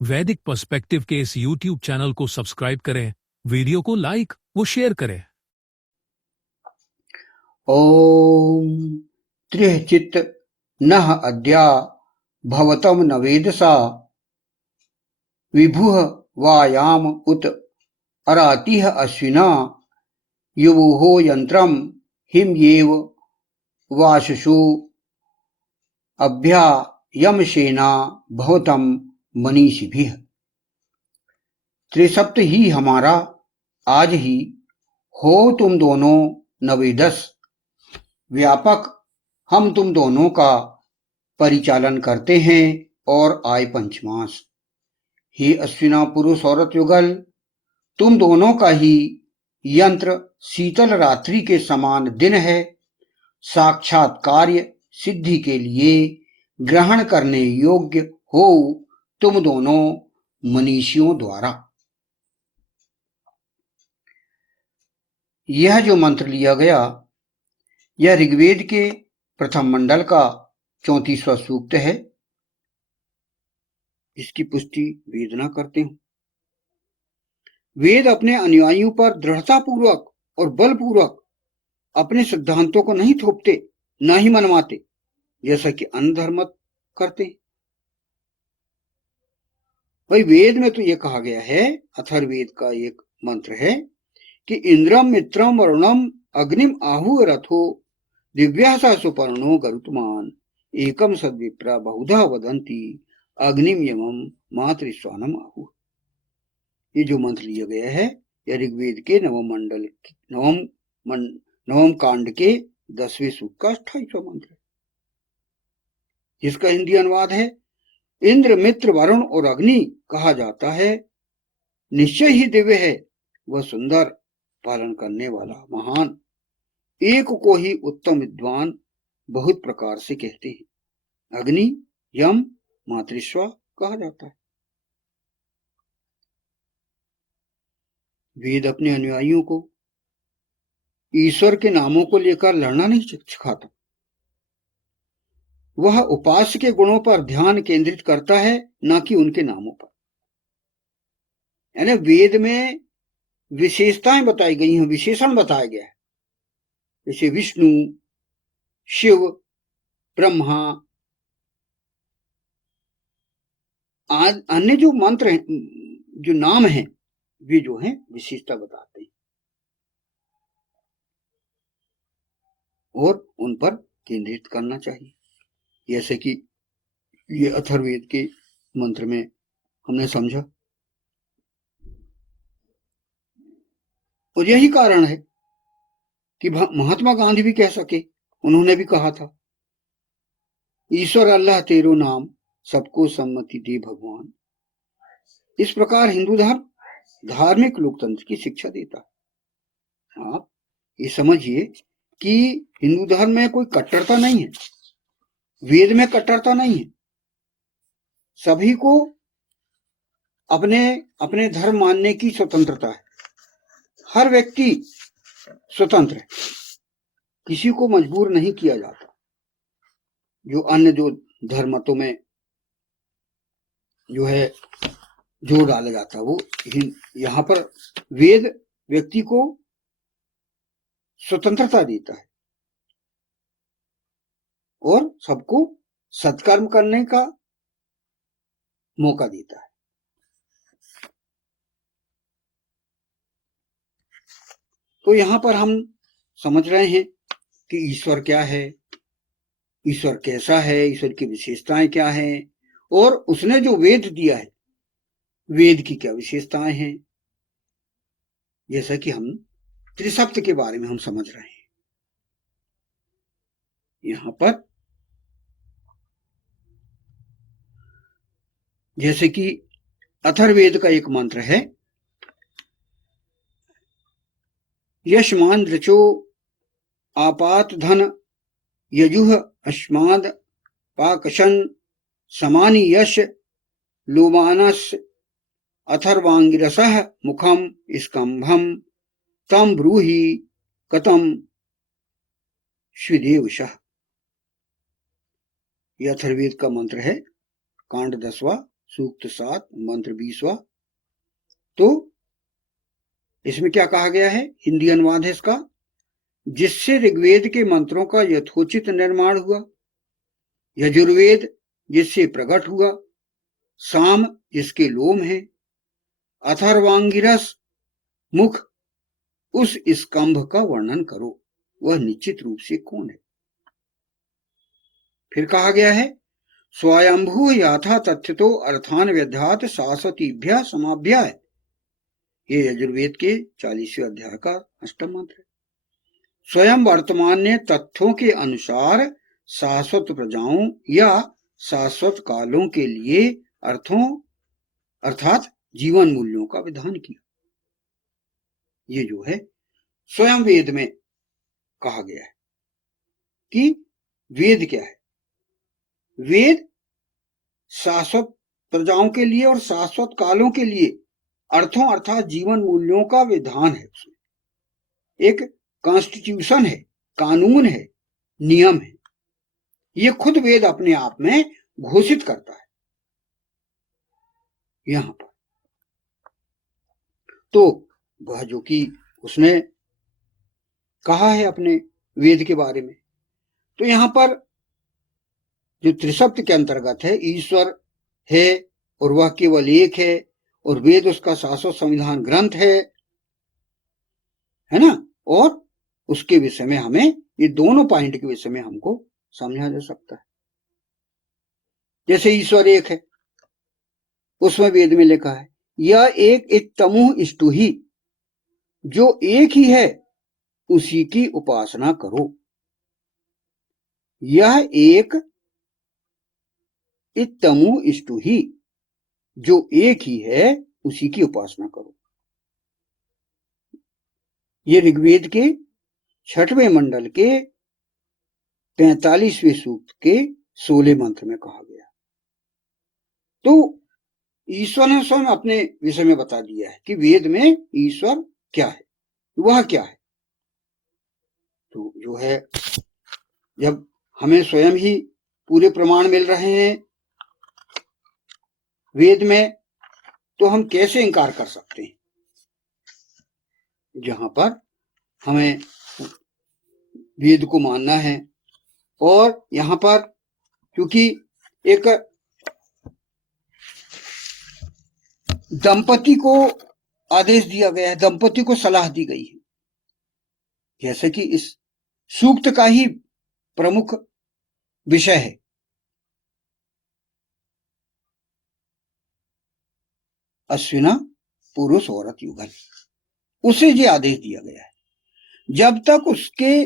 वैदिक पर्सपेक्टिव के इस YouTube चैनल को सब्सक्राइब करें, वीडियो को लाइक व शेयर करें। ओम त्रिचित नः अद्या भवतम नवेदसा विभुः वायाम उत अरातिः अश्विना युवुः यंत्रम हिमयेव वाशसु अभ्यायमसेना भवतम मनीषिभिः। त्रिसप्त ही हमारा, आज ही हो तुम दोनों नवेदस, व्यापक हम तुम दोनों का परिचालन करते हैं और आय पंचमास। हे अश्विना पुरुष औरत युगल, तुम दोनों का ही यंत्र शीतल रात्रि के समान दिन है, साक्षात कार्य सिद्धि के लिए ग्रहण करने योग्य हो तुम दोनों मनीषियों द्वारा। यह जो मंत्र लिया गया, यह ऋग्वेद के प्रथम मंडल का 34वां सूक्त है। इसकी पुष्टि वेदना करते हैं। वेद अपने अनुयायियों पर दृढ़ता पूर्वक और बलपूर्वक अपने सिद्धांतों को नहीं थोपते, न ही मनवाते, जैसा कि अन्य धर्म करते। भाई वेद में तो यह कहा गया है, अथर्ववेद का एक मंत्र है कि इंद्रम मित्रम वरुणम अग्निम आहु रथो दिव्यासा सुपर्णो गरुत्मान एकम सद्विप्रा बहुधा वदंती अग्निम यमम मातृस्वानम आहु। ये जो मंत्र लिया गया है, यह ऋग्वेद के नवम कांड के 10वें सूक्त का 28वां मंत्र है, जिसका हिंदी अनुवाद है इंद्र मित्र वरुण और अग्नि कहा जाता है, निश्चय ही दिव्य है, वह सुंदर, पालन करने वाला, महान, एक को ही उत्तम विद्वान बहुत प्रकार से कहते हैं। अग्नि यम मातृस्वा कहा जाता है। वेद अपने अनुयायियों को ईश्वर के नामों को लेकर लड़ना नहीं सिखाता, वह उपास्य के गुणों पर ध्यान केंद्रित करता है, न कि उनके नामों पर। यानी वेद में विशेषताएं बताई गई हैं, विशेषण बताया गया है, जैसे विष्णु, शिव, ब्रह्मा, अन्य जो मंत्र हैं, जो नाम हैं, वे जो हैं विशेषता बताते हैं और उन पर केंद्रित करना चाहिए। जैसे कि ये अथर्ववेद के मंत्र में हमने समझा, और यही कारण है कि महात्मा गांधी भी कह सके, उन्होंने भी कहा था, ईश्वर अल्लाह तेरो नाम सबको सम्मति दे भगवान। इस प्रकार हिंदू धर्म धार्मिक लोकतंत्र की शिक्षा देता है। आप ये समझिए कि हिंदू धर्म में कोई कट्टरता नहीं है, वेद में कट्टरता नहीं है, सभी को अपने अपने धर्म मानने की स्वतंत्रता है, हर व्यक्ति स्वतंत्र है, किसी को मजबूर नहीं किया जाता। जो अन्य जो धर्मों में जो है जोर डाला जाता है, वो यहाँ पर वेद व्यक्ति को स्वतंत्रता देता है और सबको सत्कर्म करने का मौका देता है। तो यहाँ पर हम समझ रहे हैं कि ईश्वर क्या है, ईश्वर कैसा है, ईश्वर की विशेषताएं क्या हैं, और उसने जो वेद दिया है, वेद की क्या विशेषताएं हैं, जैसा कि हम त्रिसप्त के बारे में हम समझ रहे हैं। यहां पर जैसे कि अथर्ववेद का एक मंत्र है, यशमान ऋचो आपात धन यजुः अस्माद पाकशन समानि यश लोमानस अथर्वांगिरसः मुखम स्कंभम तम ब्रूहि कतम श्रीदेवशः। यह अथर्ववेद का मंत्र है, कांड 10वां सूक्त 7 मंत्र 20वां। तो इसमें क्या कहा गया है, हिंदी अनुवाद है इसका, जिससे ऋग्वेद के मंत्रों का यथोचित निर्माण हुआ, यजुर्वेद जिससे प्रकट हुआ, साम जिसके लोम है, अथर्वांगिरस मुख उस स्कंभ का वर्णन करो, वह निश्चित रूप से कौन है। फिर कहा गया है, स्वयंभू याथा तथ्यतो अर्थान व्यध्यात शाश्वतीभ्य समाभ्याय। ये यजुर्वेद के 40वें अध्याय का अष्टम मंत्र है। स्वयं वर्तमान ने तथ्यों के अनुसार शाश्वत प्रजाओं या शाश्वत कालों के लिए अर्थों अर्थात जीवन मूल्यों का विधान किया। ये जो है स्वयं वेद में कहा गया है कि वेद क्या है। वेद शाश्वत प्रजाओं के लिए और शाश्वत कालों के लिए अर्थों अर्थात जीवन मूल्यों का विधान है। उसमें एक कॉन्स्टिट्यूशन है, कानून है, नियम है। ये खुद वेद अपने आप में घोषित करता है यहां पर। तो वह जो कि उसने कहा है अपने वेद के बारे में, तो यहां पर जो त्रिशब्द के अंतर्गत है, ईश्वर है और वह केवल एक है, और वेद उसका शाश्वत संविधान ग्रंथ है ना। और उसके विषय में हमें ये दोनों पॉइंट के विषय में हमको समझा जा सकता है। जैसे ईश्वर एक है, उसमें वेद में लिखा है, यह एक तमुह इष्टु ही, जो एक ही है उसी की उपासना करो। यह एक तमुह इष्टु ही, जो एक ही है उसी की उपासना करो। ये ऋग्वेद के 6वें मंडल के 45वें सूक्त के 16 मंत्र में कहा गया। तो ईश्वर ने स्वयं अपने विषय में बता दिया है कि वेद में ईश्वर क्या है, वह क्या है। तो जो है, जब हमें स्वयं ही पूरे प्रमाण मिल रहे हैं वेद में, तो हम कैसे इनकार कर सकते हैं। जहां पर हमें वेद को मानना है, और यहां पर क्योंकि एक दंपति को आदेश दिया गया है, दंपति को सलाह दी गई है, जैसे कि इस सूक्त का ही प्रमुख विषय है। अश्विना पुरुष औरत युगल, उसे ये आदेश दिया गया है। जब तक उसके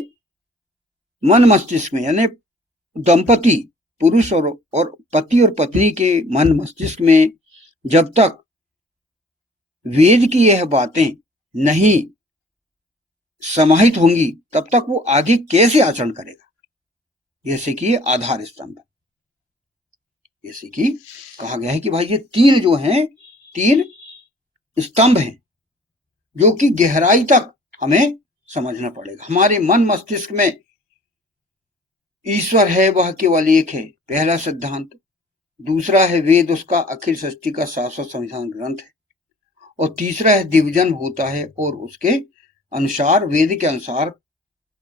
मन मस्तिष्क में, यानी दंपति पुरुष और पति और पत्नी के मन मस्तिष्क में जब तक वेद की यह बातें नहीं समाहित होंगी, तब तक वो आगे कैसे आचरण करेगा। जैसे कि आधार स्तंभ, जैसे कि कहा गया है कि भाई ये तीन जो हैं, तीन स्तंभ हैं जो कि गहराई तक हमें समझना पड़ेगा। हमारे मन मस्तिष्क में ईश्वर है, वह केवल एक है, पहला सिद्धांत। दूसरा है वेद उसका अखिल सृष्टि का शाश्वत संविधान ग्रंथ है। और तीसरा है दिव्यजन होता है और उसके अनुसार, वेद के अनुसार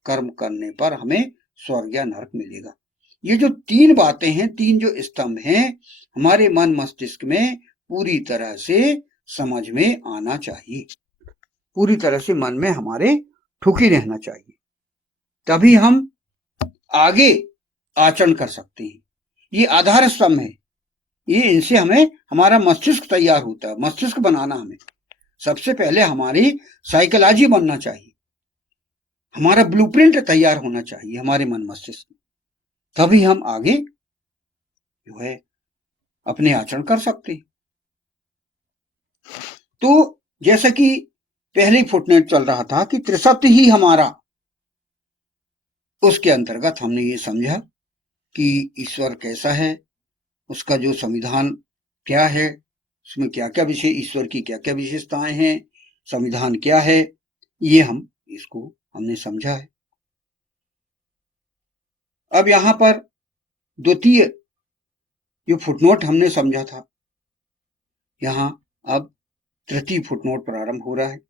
कर्म करने पर हमें स्वर्ग या नरक मिलेगा। ये जो तीन बातें हैं, तीन जो स्तंभ हैं, हमारे मन मस्तिष्क में पूरी तरह से समझ में आना चाहिए, पूरी तरह से मन में हमारे ठुकी रहना चाहिए, तभी हम आगे आचरण कर सकते हैं। ये आधार स्तंभ है, ये इनसे हमें हमारा मस्तिष्क तैयार होता है। मस्तिष्क बनाना, हमें सबसे पहले हमारी साइकोलॉजी बनना चाहिए, हमारा ब्लूप्रिंट तैयार होना चाहिए हमारे मन मस्तिष्क में, तभी हम आगे जो है अपने आचरण कर सकते हैं। तो जैसा कि पहले फुटनोट चल रहा था कि त्रिसत्य ही हमारा, उसके अंतर्गत हमने ये समझा कि ईश्वर कैसा है, उसका जो संविधान क्या है, उसमें क्या क्या विषय, ईश्वर की क्या क्या विशेषताएं हैं, संविधान क्या है, ये इसको हमने समझा है। अब यहां पर द्वितीय जो फुटनोट हमने समझा था यहाँ अब तृतीय फुटनोट प्रारंभ हो रहा है।